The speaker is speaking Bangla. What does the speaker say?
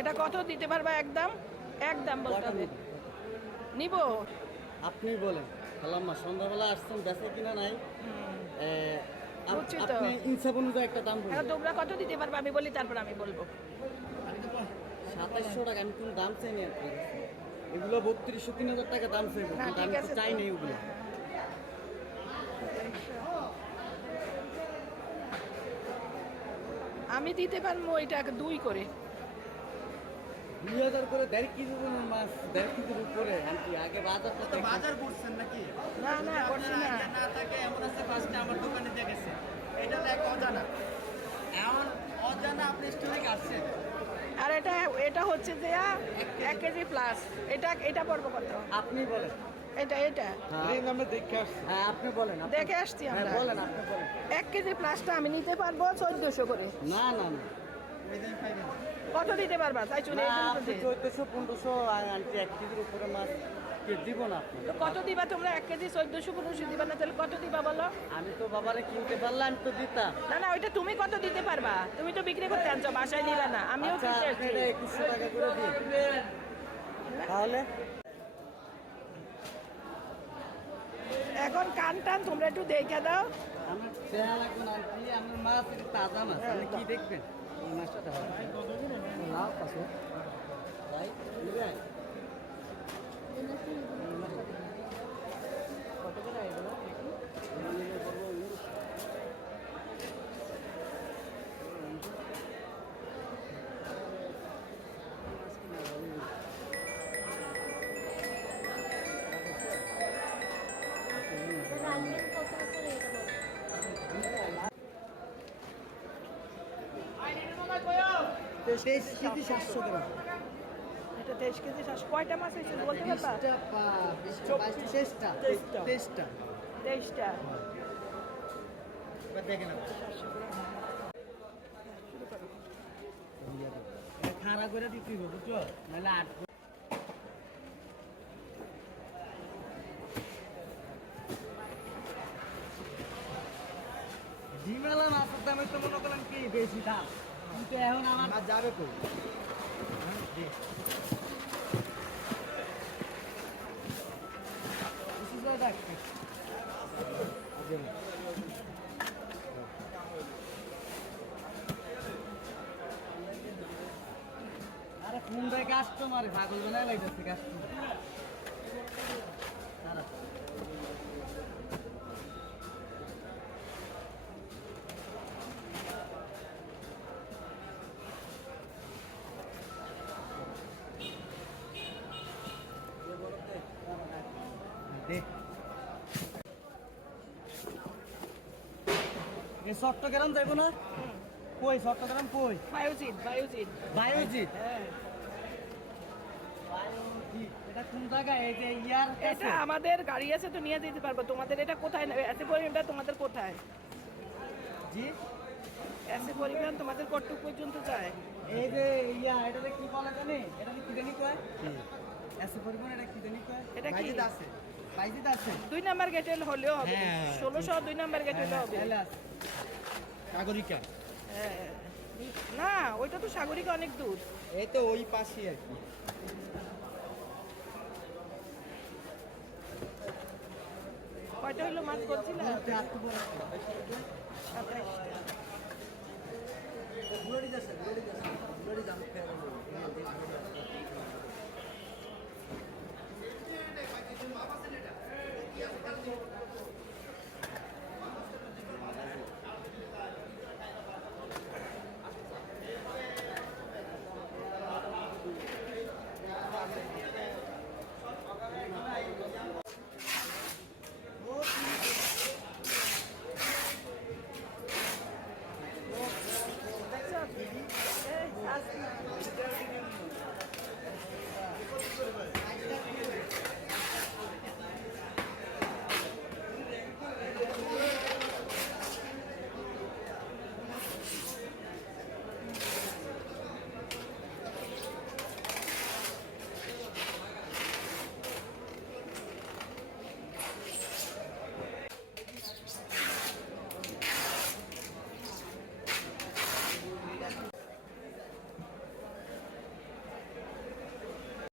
এটা কত দিতে পারবা একদম একদম বলতে হবে। নিব? আপনি বলেন। খালাম্মা সন্ধ্যাবেলা আসছেন বেচা কিনা নাই। আপনি ইনসাফ অনুযায়ী একটা দাম বলুন। তোমরা কত দিতে পারবা? আমি বলি তারপর আমি বলব। সাতাশশো টাকা আমি কোন দাম চাইনি এগুলো বত্রিশশো তিন হাজার টাকা দাম চাইব আছে চাই। নেই ওগুলো। আমি দিতে পারব এটা দুই করে। দুই হাজার করে দেড় কেজি মাছ দেড় কেজির উপরে। আনছি আগে বাজারটা তো বাজার করছেন নাকি? না না করছি না। idea না থাকে এমন আছে ফার্স্টে আমার দোকানে দিয়ে গেছে। এটা এক অজানা। এমন অজানা আপনি স্টোরে আসছেন। আর এটা এটা হচ্ছে যে এক কেজি প্লাস এটা এটা পড়ব কত? আপনি বলেন। এটা এটা। আসছি। হ্যাঁ আপনি বলেন দেখে আসছি হ্যাঁ আমরা। বলেন আপনি বলেন। এক কেজি প্লাসটা আমি নিতে পারব চোদ্দশো করে। না না না। কত দিতে পারবা? তাই চলে চোদ্দশো পনেরোশো আনটি এক কেজির উপরে মাছ দিব না আপনি? কত দিবা তোমরা? এক কেজি চোদ্দশো পনেরোশো দিবা না? তাহলে কত দিবা বলো? আমি তো বাবারে কিনতে পারলাম তো দিতাম। না না ওইটা তুমি কত দিতে পারবা? তুমি তো বিক্রি করতে আনছো বাসায় নিবে না। আমিও আচ্ছা একুশশো টাকা করে তাহলে? এখন কান টান তোমরা একটু দেখে দাও। মাছ মাছ কি দেখবেন? তেইশ কেজি সাতশো গ্রাম। এটা তেইশ কেজি শ্বাস কয়টা মাছ হয়েছে বলতে পারবা? বিশটা পা বিশটা বাইশটা তেইশটা। তেইশটা। তেইশটা। তেইশটা। এবার দেখেন আপনি। খাড়া করে দিতে হবে বুঝছ? নাহলে আট ডিমেলা মাছের দামে তো মনে করলাম কি বেশি দাম? এখন আমার যাবে কই আরে কোন কাস্টমার? পাগল বানায় লাগতেছে কাস্টমার। চট্টগ্রাম যাইব না? কই চট্টগ্রাম কই? বায়োজিৎ বায়োজিৎ। বায়োজিৎ? হ্যাঁ। এটা কোন জায়গায় যে ইয়ার এটা আমাদের গাড়ি আছে তো নিয়ে যেতে পারব। তোমাদের এটা কোথায়? এত পরিমাণটা তোমাদের কোথায়? জি? এত পরিমাণ তোমাদের কটুক পর্যন্ত যায়। এই যে ইয়া এটাতে কি বলা জানি? এটা কি জানি কয়? এসে পরিমাণ এটা কি জানি কয়? এটা কি? আছে। দুই নাম্বার গেটে হলেও হবে। হ্যাঁ। ষোলোশো দুই নাম্বার গেটে হলে হবে। তাহলে সাগরিকা। হ্যাঁ। না ওইটা তো সাগরিকা অনেক দূর। এই তো ওই পাশেই আর কি। কয়টা হলো মাছ করছিল বলতে এত বড় সাতাইশটা।